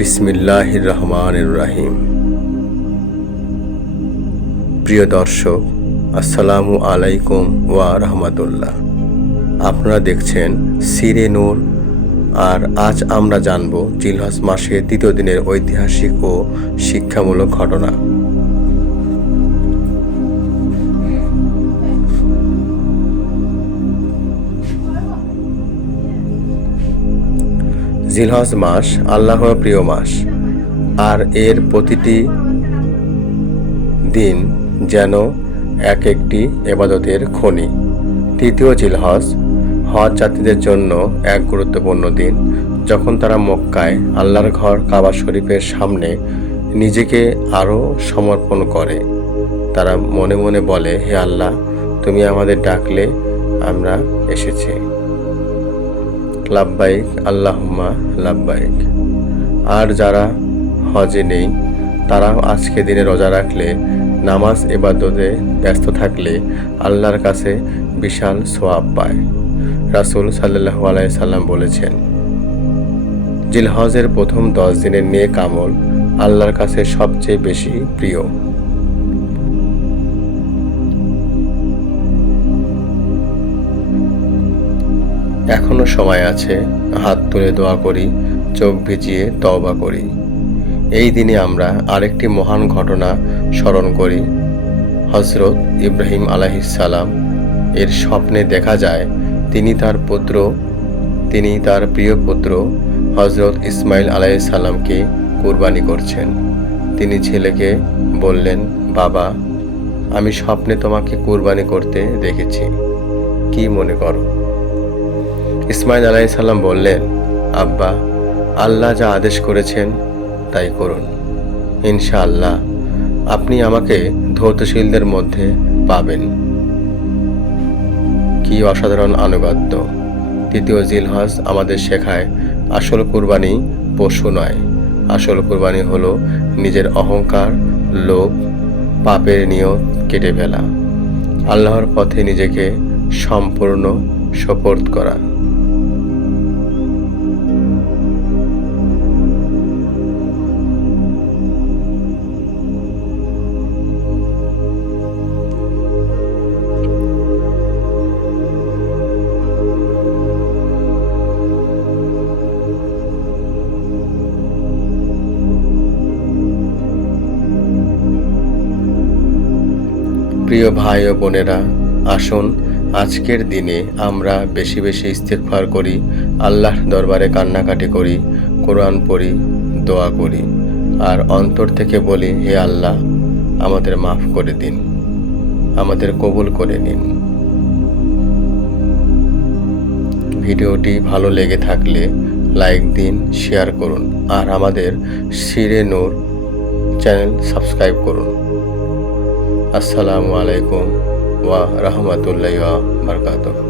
বিসমিল্লাহির রহমানির রহিম। প্রিয় দর্শক, আসসালামু আলাইকুম ওয়া রাহমাতুল্লাহ। আপনারা দেখছেন সিরে নূর। আর আজ আমরা জানব জিলহজ মাসের দ্বিতীয় দিনের ঐতিহাসিক ও শিক্ষামূলক ঘটনা। জিলহজ মাস আল্লাহর প্রিয় মাস, আর এর প্রতিটি দিন যেন এক একটি ইবাদতের খনি। তৃতীয় জিলহজ হজ যাত্রীদের জন্য এক গুরুত্বপূর্ণ দিন, যখন তারা মক্কায় আল্লাহর ঘর কাবা শরীফের সামনে নিজেকে আরও সমর্পণ করে। তারা মনে মনে বলে, হে আল্লাহ, তুমি আমাদের ডাকলে আমরা এসেছি। লাব্বাইক আল্লাহুম্মা লাব্বাইক। আর যারা হজে নেই, তারাও আজকে দিনে রোজা রাখলে, নামাজ ইবাদতে ব্যস্ত থাকলে আল্লাহর কাছে বিশাল সওয়াব পায়। রাসূল সাল্লাল্লাহু আলাইহি সাল্লাম বলেছেন, জিলহজের প্রথম 10 দিনের নেক আমল আল্লাহর কাছে সবচেয়ে বেশি প্রিয়। এখনো সময় আছে, হাত তুলে দোয়া করি, চোখ ভিজিয়ে তওবা করি। এই দিনে আমরা আরেকটি মহান ঘটনা স্মরণ করি। হযরত ইব্রাহিম আলাইহিস সালাম এর স্বপ্নে দেখা যায় তিনি তার প্রিয় পুত্র হযরত ইসমাইল আলাইহিস সালামকে কুরবানি করছেন। তিনি ছেলেকে বললেন, বাবা, আমি স্বপ্নে তোমাকে কুরবানি করতে দেখেছি, কি মনে করো? ইসমাইল আলাইহিস সালাম বললেন, আব্বা, আল্লাহ যা আদেশ করেছেন তাই করুন। ইনশাআল্লাহ আপনি আমাকে ধৈর্যশীলদের মধ্যে পাবেন। কি অসাধারণ আনুগত্য! তৃতীয় জিলহজ আমাদের শেখায়, আসল কুরবানি পশু নয়, আসল কুরবানি হলো নিজের অহংকার, লোভ, পাপের নিয়ত কেটে ফেলা, আল্লাহর পথে নিজেকে সম্পূর্ণ সোপর্দ করা। প্রিয় ভাই ও বোনেরা, আসুন আজকের দিনে আমরা বেশি বেশি ইস্তিগফার করি, আল্লাহর দরবারে কান্নাকাটি করি, কোরআন পড়ি, দোয়া করি, আর অন্তর থেকে বলি, হে আল্লাহ, আমাদের মাফ করে দিন, আমাদের কবুল করে নিন। ভিডিওটি ভালো লেগে থাকলে লাইক দিন, শেয়ার করুন, আর আমাদের সিরে নূর চ্যানেল সাবস্ক্রাইব করুন। আসসালামু আলাইকুম ওয়া রাহমাতুল্লাহি ওয়া বারাকাতুহু।